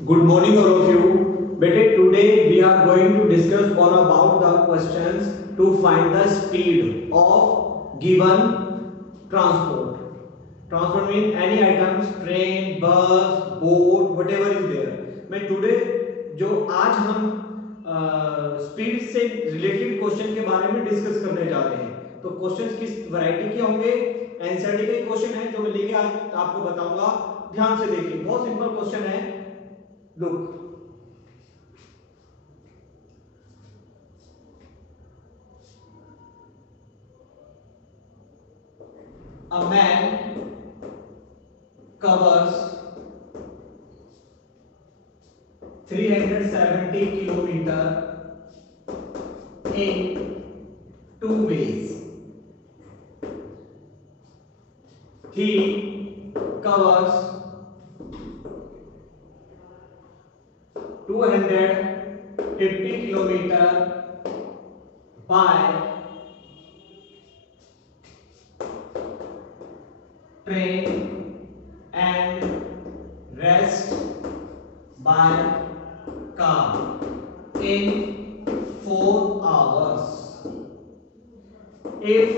Good morning, all of you. Better today we are going to discuss all about the questions to find the speed of given transport. Transport means any items, train, bus, boat, whatever is there. मैं today जो आज हम speed से related question के बारे में discuss करने जा रहे हैं। तो क्वेश्चंस किस वैरायटी के होंगे? एनसीईआरटी के क्वेश्चन है जो मैं लेके आज आपको बताऊंगा। ध्यान से देखिए, बहुत सिंपल क्वेश्चन है। Look, a man covers 370 kilometer in two ways. He covers 250 kilometer by train and rest by car in 4 hours. If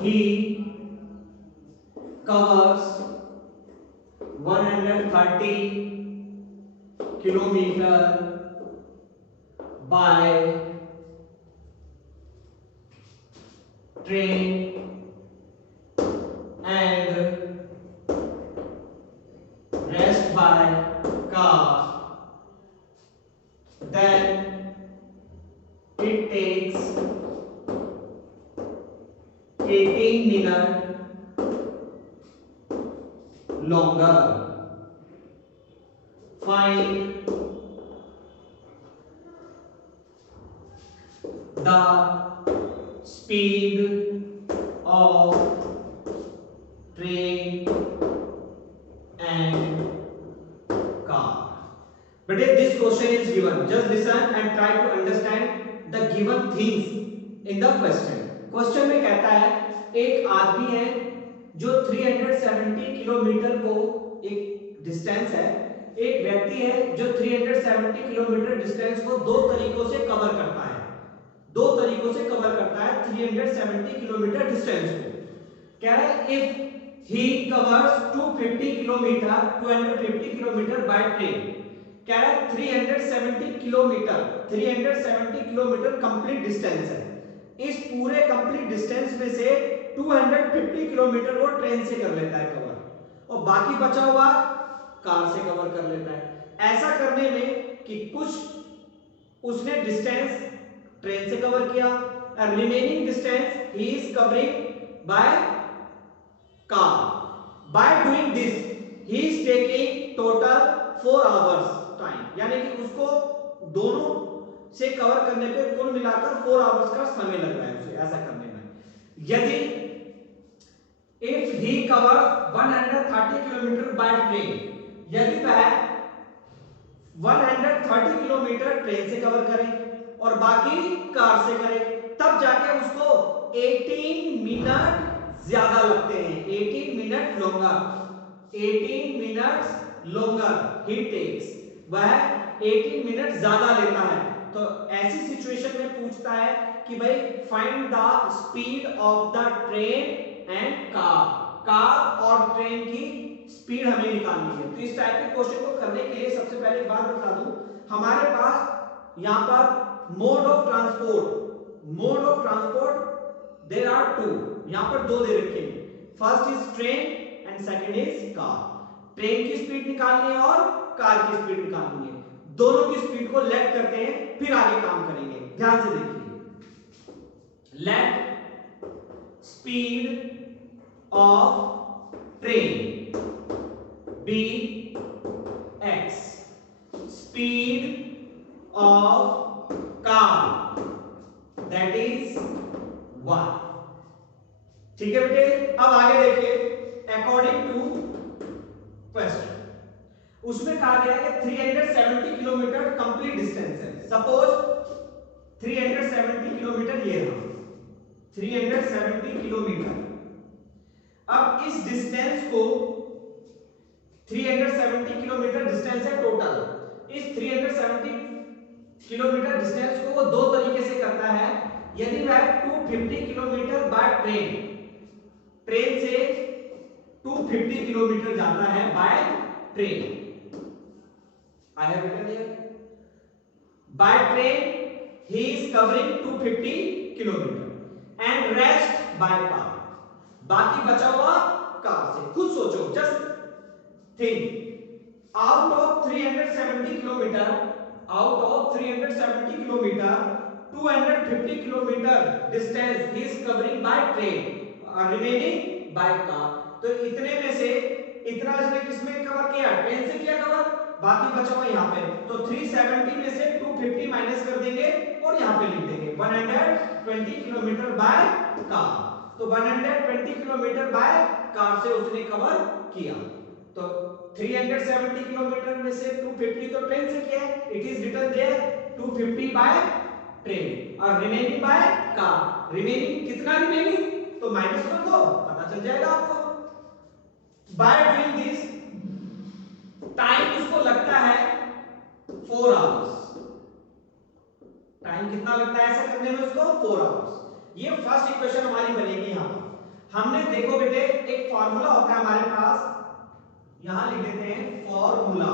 he covers 130 kilometer by train and rest by car, then it takes 18 minutes longer. Find the speed of train and car. But if this question is given, just listen and try to understand the given things in the question. Question में कहता है एक आदमी है जो 370 kilometre को एक distance है, एक व्यक्ति है जो 370 किलोमीटर डिस्टेंस को दो तरीकों से कवर करता है। दो तरीकों से कवर करता है 370 किलोमीटर डिस्टेंस को। कह रहा है if he covers 250 kilometre by train. कह रहा है 370 किलोमीटर कंप्लीट डिस्टेंस है। इस पूरे कंप्लीट डिस्टेंस में से 250 किलोमीटर वो ट्रेन से कर लेता है कवर, और बाकी बचा हुआ कार से कवर कर लेता है। ऐसा करने में कि कुछ उसने डिस्टेंस ट्रेन से कवर किया, और remaining distance he is covering by car. By doing this he is taking total 4 hours time, यानी कि उसको दोनों से कवर करने पे कुल मिलाकर 4 आवर्स का समय लग रहा है उसे ऐसा करने में। यदि if he cover 130 kilometre by train, यदि वह 130 किलोमीटर ट्रेन से कवर करे और बाकी कार से करे, तब जाके उसको 18 मिनट ज्यादा लगते हैं। 18 मिनट लॉन्गर, 18 मिनट्स लॉन्गर ही टेक्स, वह 18 मिनट ज्यादा लेता है। तो ऐसी सिचुएशन में पूछता है कि भाई find the speed of the train and car. Car और ट्रेन की स्पीड हमें निकालनी है। तो इस टाइप के क्वेश्चन को करने के लिए सबसे पहले एक बात बता दूं, हमारे पास यहां पर mode of transport there are two, यहां पर दो दे रखे हैं। First is train and second is car. Train की स्पीड निकालनी है और कार की स्पीड निकालनी है। दोनों की स्पीड को लेट करते हैं, फिर आगे काम करेंगे। ध्यान से देखिए, let speed of train be x, speed of car that is y। ठीक है बेटे, अब आगे देखिए। अकॉर्डिंग टू क्वेश्चन उसमें कहा गया है कि 370 किलोमीटर कंप्लीट डिस्टेंस है। सपोज 370 किलोमीटर ये रहा, 370 किलोमीटर। अब इस डिस्टेंस को 370 किलोमीटर डिस्टेंस है टोटल। इस 370 किलोमीटर डिस्टेंस को वो दो तरीके से करता है। यदि वह 250 किलोमीटर बाय ट्रेन से 250 किलोमीटर जाता है by train, I have written here. By train, he is covering 250 kilometer and rest by car. बाकी बचा हुआ कार से। खुद सोचो, just think. Out of 370 kilometer, 250 kilometer distance he is covering by train, remaining by car. तो इतने में से इतना इसने किसमें कवर किया? ट्रेन से किया कवर। बाकी बचा हुआ यहाँ पे, तो 370 में से 250 माइनस कर देंगे और यहाँ पे लिख देंगे 120 किलोमीटर बाय कार। तो 120 किलोमीटर बाय कार से उसने कवर किया। तो 370 किलोमीटर में से 250 तो ट्रेन से किया है, it is written there 250 by train और रिमेनिंग बाय कार। रिमेनिंग कितना रिमेनिंग? तो माइनस कर दो, पता चल जाएगा आपको। बाय डूइंग दिस टाइम उसको लगता है 4 आवर्स। टाइम कितना लगता है ऐसा करने में उसको? 4 आवर्स। ये फर्स्ट इक्वेशन हमारी बनेगी। यहां पर हमने देखो बेटे एक फॉर्मूला होता है हमारे पास, यहां लिख देते हैं फॉर्मूला,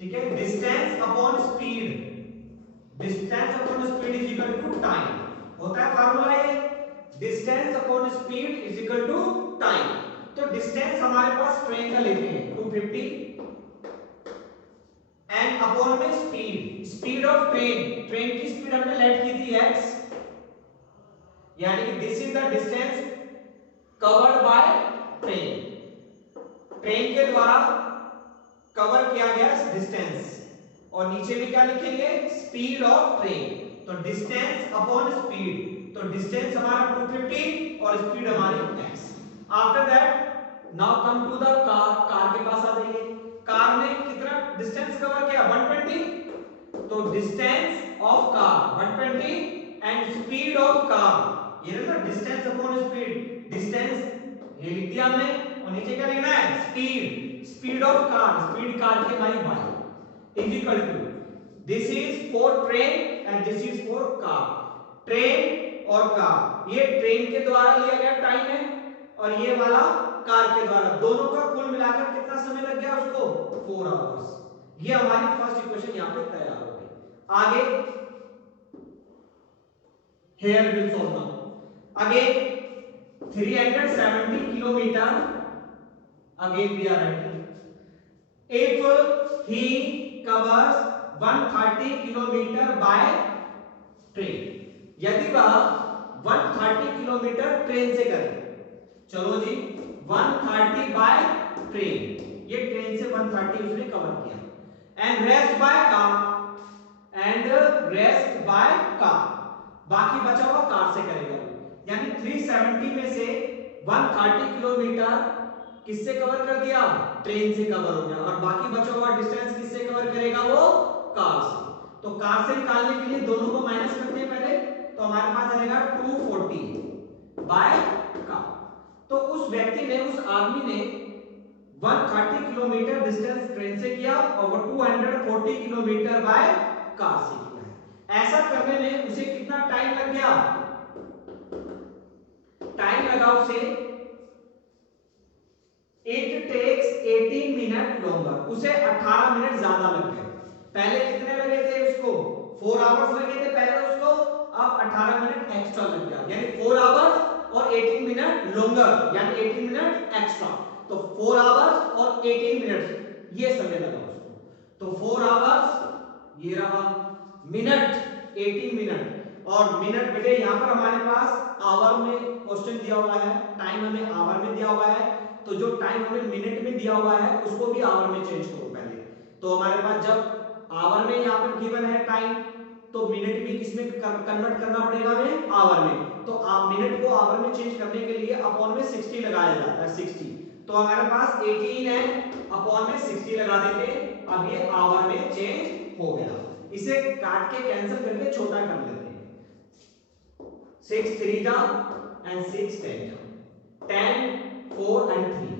ठीक है। Distance upon speed, distance upon speed is equal to time होता है फॉर्मूला ये। Distance upon speed is equal to time. तो डिस्टेंस हमारे पास ट्रेन का लेते हैं 250 एंड अपॉन में स्पीड ऑफ ट्रेन की स्पीड हमने लेट की थी x, यानी कि this is the distance covered by train के द्वारा कवर किया गया डिस्टेंस। और नीचे भी क्या लिखेंगे? Speed of train. तो डिस्टेंस अपॉन स्पीड, तो डिस्टेंस हमारा 250 और स्पीड हमारी x। After that now come to the car के पास आ जाइए। कार ने कितना डिस्टेंस कवर किया? 120। तो distance of car 120 and speed of car, ये ना डिस्टेंस अपॉन स्पीड। डिस्टेंस ये लिख दिया हमने और नीचे क्या लिखना है? Speed of car, speed car की हमारी y is equal to this is for train and this is for car. Train और कार, ये ट्रेन के द्वारा लिया गया टाइम है और ये वाला कार के द्वारा, दोनों का कुल मिलाकर कितना समय लग गया उसको? 4 आवर्स। ये हमारी फर्स्ट इक्वेशन यहां पे तैयार हो गई। आगे here we'll solve now again 370 kilometer, again we are writing if he covers 130 kilometer by train, यदि वह 130 किलोमीटर ट्रेन से करे। चलो जी 130 बाय ट्रेन, ये ट्रेन से 130 उसने कवर किया। एंड रेस्ट बाय कार, बाकी बचा हुआ कार से करेगा। यानी 370 में से 130 किलोमीटर किससे कवर कर दिया? ट्रेन से कवर हो गया। और बाकी बचा हुआ डिस्टेंस किससे कवर करेगा? वो कार से। तो कार से निकालने के लिए दोनों को माइनस करते हैं पहले, तो हमारे पास आएगा 240 बाय कार। तो उस व्यक्ति ने, उस आदमी ने 130 किलोमीटर डिस्टेंस ट्रेन से किया और वो 240 किलोमीटर बाय कार से किया है। ऐसा करने में उसे कितना टाइम लग गया? टाइम लगा उसे, इट टेक्स 18 मिनट लॉन्गर, उसे 18 मिनट ज्यादा लग गए। पहले कितने लगे थे उसको? 4 आवर्स लगे थे पहले उसको, अब 18 मिनट एक्स्ट्रा लग गया। यानी 4 आवर्स और 18 मिनट लॉन्गर, यानी 18 मिनट एक्स्ट्रा। तो 4 आवर्स और 18 मिनट ये समय लगा उसको। तो 4 आवर्स ये रहा, मिनट 18 मिनट। और मिनट बेटे यहां पर हमारे पास आवर में क्वेश्चन दिया हुआ है, टाइम हमें आवर में दिया हुआ है, तो जो टाइम हमें मिनट में दिया हुआ है उसको भी आवर में चेंज करो पहले। तो हमारे पास जब आवर में यहां पर गिवन है टाइम, तो मिनट भी किसमें कन्वर्ट करना पड़ेगा हमें? आवर में। तो आप मिनट को आवर में चेंज करने के लिए अपॉन में 60 लगाया जाता है, 60। तो हमारे पास 18 है, अपॉन में 60 लगा देते, अब ये आवर में चेंज हो गया। इसे काट के कैंसिल करके छोटा कर लेते हैं। 6 3 जा एंड 6 10 जा, 10 4 and 3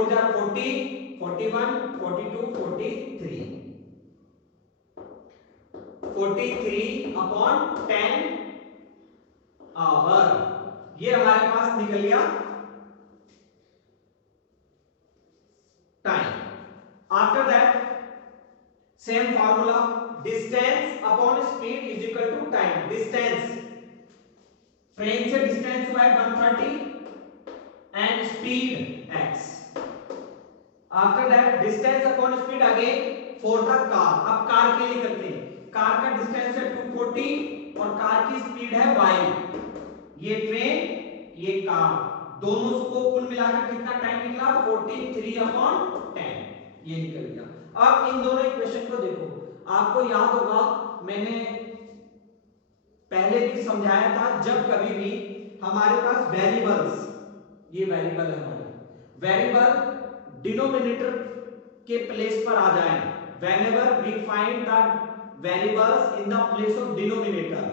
4 जा 40, 41, 42, 43, 43 अपॉन 10 आवर, ये हमारे पास निकल गया time. After that same formula, distance upon speed is equal to time. Distance, train से डिस्टेंस हुआ है 130 and speed x। After that distance upon speed again for the car. अब कार के लिए करते हैं। कार का डिस्टेंस है 240 और कार की स्पीड है y। ये ट्रेन, ये कार, दोनों को कुल मिलाकर कितना टाइम निकला? 43 अपॉन 10, ये निकल गया। अब इन दोनों इक्वेशन को देखो, आपको याद होगा मैंने पहले भी समझाया था, जब कभी भी हमारे पास वेरिएबल्स, ये वेरिएबल है हमारे, वेरिएबल डिनोमिनेटर के प्लेस पर आ जाए, whenever we find the variables in the place of denominator,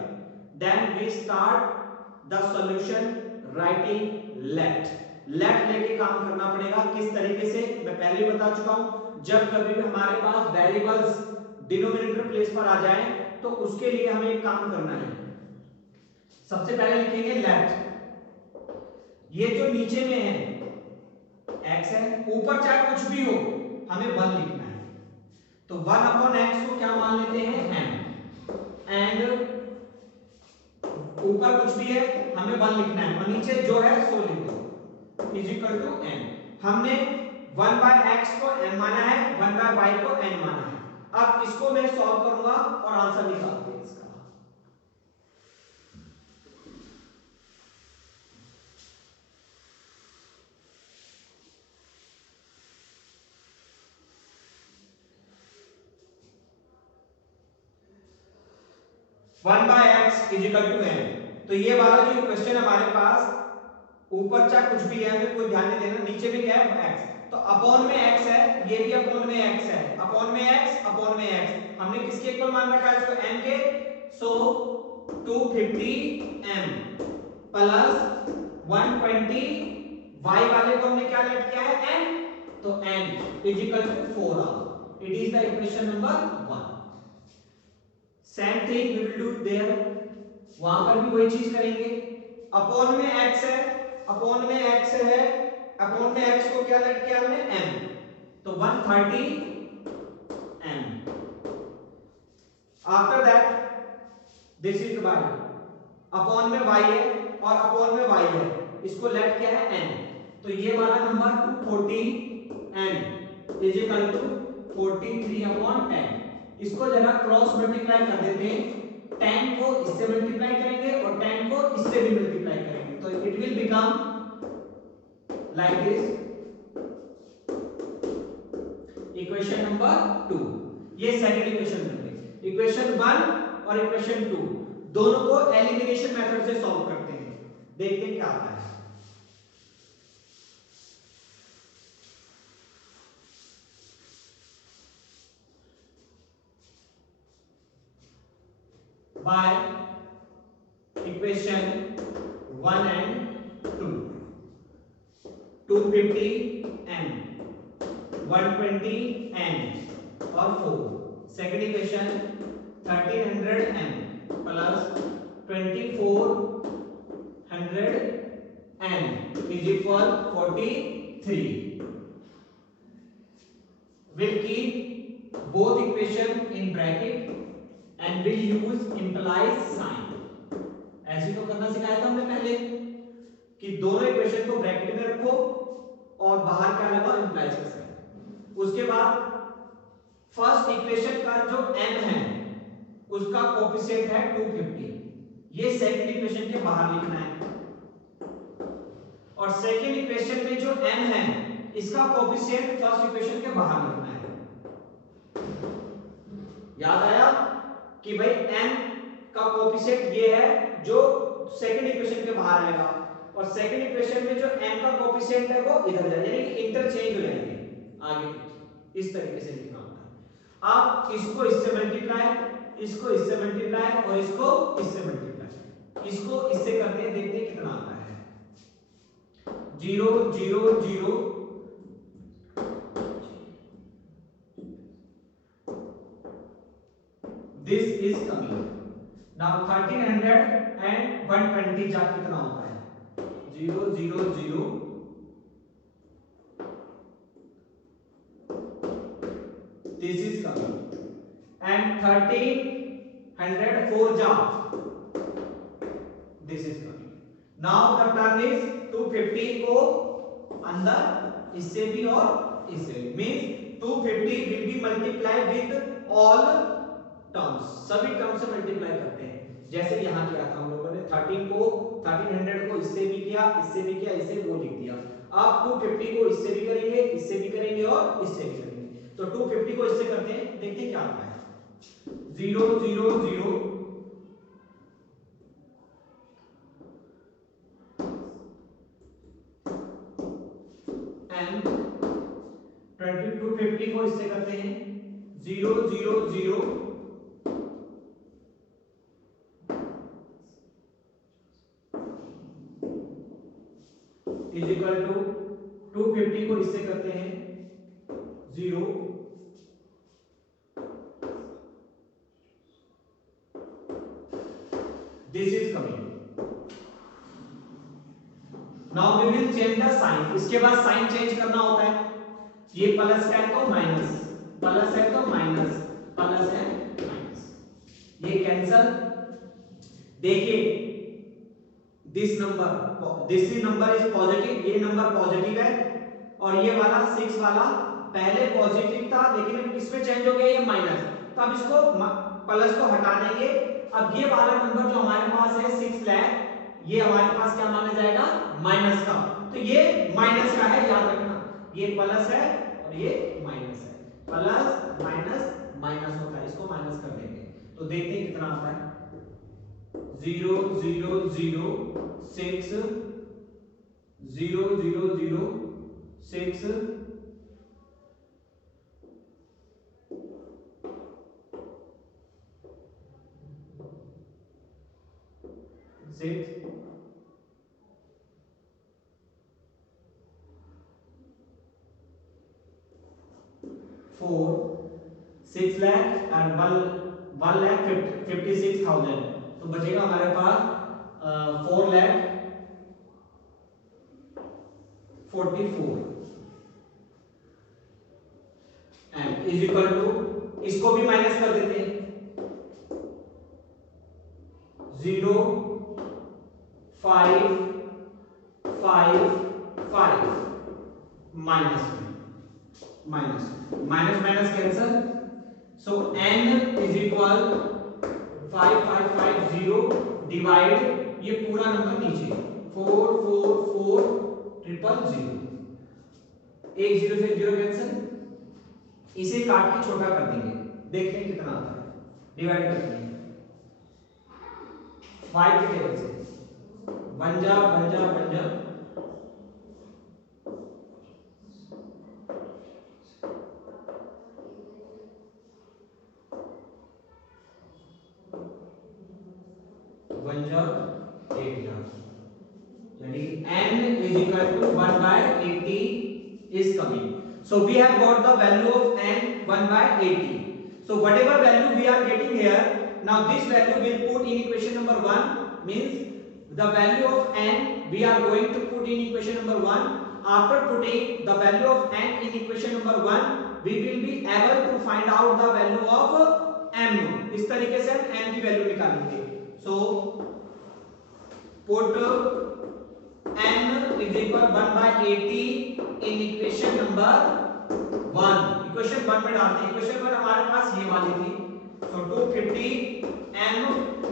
then we start the solution writing let। let लेके काम करना पड़ेगा। किस तरीके से, मैं पहले ही बता चुका हूं, जब कभी भी हमारे पास वेरिएबल्स डिनोमिनेटर प्लेस पर आ जाए तो उसके लिए हमें एक काम करना है। सबसे पहले लिखेंगे let। ये जो नीचे में है x है, ऊपर चाहे कुछ भी हो हमें 1 लिखना है, तो 1 अपॉन x को क्या मान लेते हैं m, एंड ऊपर कुछ भी है हमें 1 लिखना है और नीचे जो है सो लिख दो, इज इक्वल टू m। हमने 1 बाय x को m माना है, 1 बाय y को n माना है। अब इसको मैं सॉल्व करूंगा और आंसर निकालते हैं इसका। One by x is equal to n. तो ये वाला जो क्वेश्चन हमारे पास, ऊपर चाहे कुछ भी है हमें कोई ध्यान नहीं देना, नीचे में क्या है x, तो अपॉन में x है, ये भी अपॉन में x है, अपॉन में x, अपॉन में x, हमने किसके इक्वल मान रखा है इसको, m के, सो 250m प्लस 120, y वाले को हमने क्या लेट किया है n, तो n is equal to 4r। It is the equation number 1। Same thing we will do there, वहां पर भी वही चीज करेंगे। अपॉन में x है, अपॉन में x है, अपॉन में x को क्या लेट किया हमने m, तो 130 m। After that this is y, upon में y है और अपॉन में y है, इसको लेट किया है n, तो ये वाला number 240 n is equal to 43 upon 10। इसको जरा क्रॉस मल्टीप्लाई कर देते हैं, 10 को इससे मल्टीप्लाई करेंगे और 10 को इससे भी मल्टीप्लाई करेंगे, तो it will become like this. Equation number 2, ये सेकंड इक्वेशन बन गई। इक्वेशन 1 और इक्वेशन 2 दोनों को एलिमिनेशन मेथड से सॉल्व करते हैं, देखते हैं क्या आता है। By equation 1 and 2, 250m, 120m और 4, second equation 1300m plus 2400m is equal 43। We'll keep both equation in bracket and will use implies sign। ऐसे तो करना सिखाया था हमने पहले कि दोनों इक्वेशन को ब्रैकेट में रखो और बाहर क्या लगा, इंप्लाइज का साइन। उसके बाद फर्स्ट इक्वेशन का जो m है उसका कोएफिशिएंट है 250, ये सेकंड इक्वेशन के बाहर लिखना है, और सेकंड इक्वेशन में जो m है इसका कोएफिशिएंट फर्स्ट इक्वेशन के बाहर लिखना है। याद आया कि भाई m का कोएफिशिएंट ये है जो सेकंड इक्वेशन के बाहर आएगा, और सेकंड इक्वेशन में जो m का कोएफिशिएंट है वो इधर जाएगा, यानी कि इंटरचेंज हो जाएंगे आगे। इस तरीके से लिखना होता है। आप इसको इससे मल्टीप्लाई, इसको इससे मल्टीप्लाई और इसको इससे मल्टीप्लाई, इसको इससे करते हैं, देखते हैं कितना आता है। 0 0 0 इज कमिंग। नाउ 1300 एंड 120 जा कितना होता है? 0 0 0 दिस इज कमिंग एंड 1300 4 जा this is coming. Now the turn is 250 को अंदर इससे भी और इससे भी, means 250 will be multiply with all terms, सभी टर्म से मल्टीप्लाई करते हैं। जैसे यहां किया था हम लोगों ने 1300 को इससे भी किया, इससे भी किया, इससे वो लिख दिया। अब 250 को इससे भी करेंगे, इससे भी करेंगे और इससे भी करेंगे। तो 250 को इससे करते हैं, देखते हैं क्या आता है। 0 0 0 एंड 250 को इससे करते हैं 0 0 0 इज इक्वल टू 250 को इससे करते हैं 0 this is coming. Now we will change the sign. इसके बाद साइन चेंज करना होता है। ये प्लस है तो माइनस, प्लस है तो माइनस, प्लस है माइनस, ये कैंसल। देखिए दिस नंबर इज पॉजिटिव, ये नंबर पॉजिटिव है और ये वाला 6 वाला पहले पॉजिटिव था लेकिन अब किसमें चेंज हो गया, ये माइनस। तो अब इसको प्लस को हटा देंगे। अब ये वाला नंबर जो हमारे पास है 6 लाख, ये हमारे पास क्या माना जाएगा, माइनस का। तो ये माइनस का है, याद रखना। ये प्लस है और ये माइनस है, प्लस माइनस माइनस होता है, इसको माइनस कर देंगे। तो देखते हैं कितना आता है। 0 0 0 6 0 0 0 6 6 4 6 लाख एंड 1 लाख 56,000। तो बचेगा हमारे पास 4 lakh 44 and is equal to, इसको भी माइनस कर देते हैं 0 5 5 5 minus minus minus minus cancel. So n is equal 5550 divide ये पूरा नंबर नीचे 444000, एक 0 से 0 कैंसल, इसे काट के छोटा कर देंगे, देखते हैं कितना आता है। डिवाइड करते हैं 5 के टेबल से, बन जा 8,000, यानी n is equal to 1 by 80 is coming. So we have got the value of n 1 by 80. So whatever value we are getting here, now this value will put in equation number 1, means the value of n we are going to put in equation number 1. After putting the value of n in equation number 1, we will be able to find out the value of m. इस तरीके से हम m की value निकालेंगे। So put n is equal 1 by 80 in equation number 1। equation 1 में डालते हैं। equation 1 हमारे पास ये वाली थी, so 250 n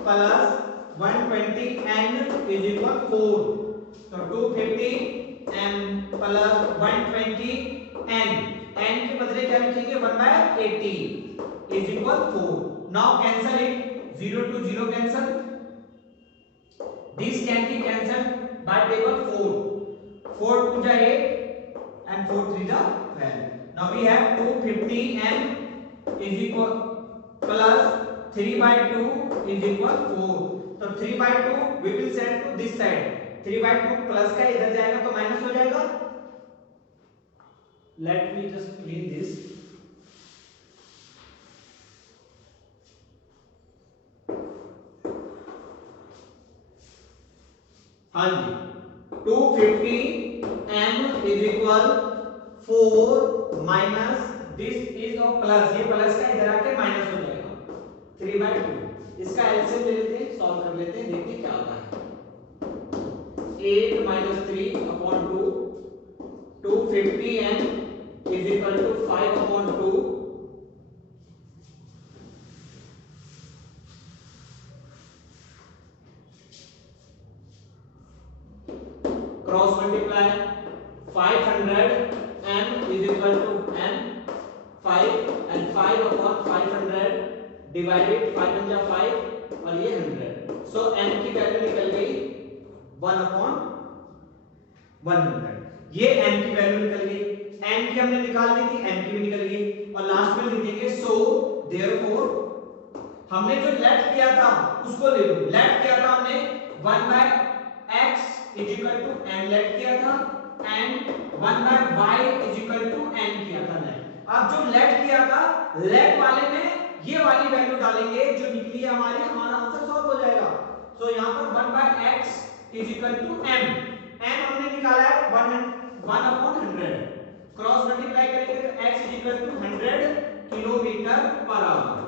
plus 120 n is equal 4। so 250 n plus 120 n के बदले क्या लिखेंगे, 1 by 80 is equal 4। now cancel it, 0 to 0 cancel, this can be cancelled by table 4, 4 2 जा 8 and 4 3 जा 12। now we have 250 n is equal plus 3 by 2 is equal 4। तो 3 by 2 we will send to this side, 3 by 2 plus का इधर जाएगा तो minus हो जाएगा। let me just clean this। हाँ जी, 250 m is equal 4 minus this is of plus, ये plus का इधर आके माइनस हो जाएगा 3/2। इसका एलसीएम ले लेते हैं, सॉल्व कर लेते हैं, देखते हैं क्या आता है। 8 minus 3 upon 2, 250 m is equal to 5 upon 2, cross multiply 500 m is equal to m 5 and 5 upon 500 divided 5 and 5 और ये 100। सो m की वैल्यू निकल गई 1 upon 100। ये m की वैल्यू निकल गई, m की हमने निकाल ली थी, m की भी निकल गई। और लास्ट में लिख देंगे सो देयरफॉर हमने जो लेट किया था उसको ले लो। लेट किया था हमने 1/x is equal to m let किया था and 1/y is equal to n किया था लेट। अब जो लेट किया था लेट वाले में ये वाली वैल्यू डालेंगे जो निकली है हमारी, हमारा आंसर सॉल्व हो जाएगा। सो यहां पर 1/x is equal to m, m हमने निकाला है 1/100, क्रॉस मल्टीप्लाई करेंगे तो x is equal to 100 kilometre per hour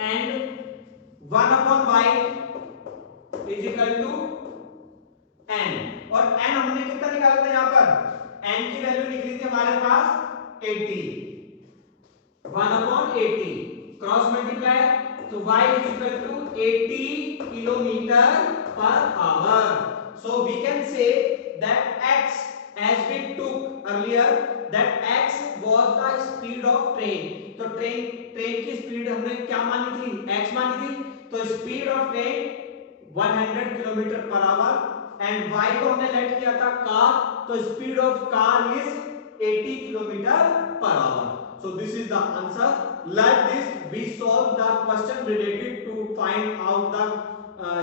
and 1/y is equal to n। और n हमने कितना निकाला था, यहां पर n की वैल्यू निकली थी हमारे पास 80, 1/80 क्रॉस मल्टीप्लाई तो y is equal to 80 kilometre per hour. So we can say that x, as we took earlier, that x was the speed of train। तो ट्रेन की स्पीड हमने क्या मानी थी, x मानी थी। तो speed of train 100 kilometre per hour and y को हमने लेट किया था कार, तो speed of car is 80 kilometre per hour. So this is the answer. Like this we solve the question related to find out the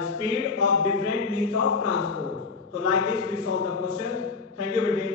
speed of different means of transport. So like this we solve the question. Thank you, Bete.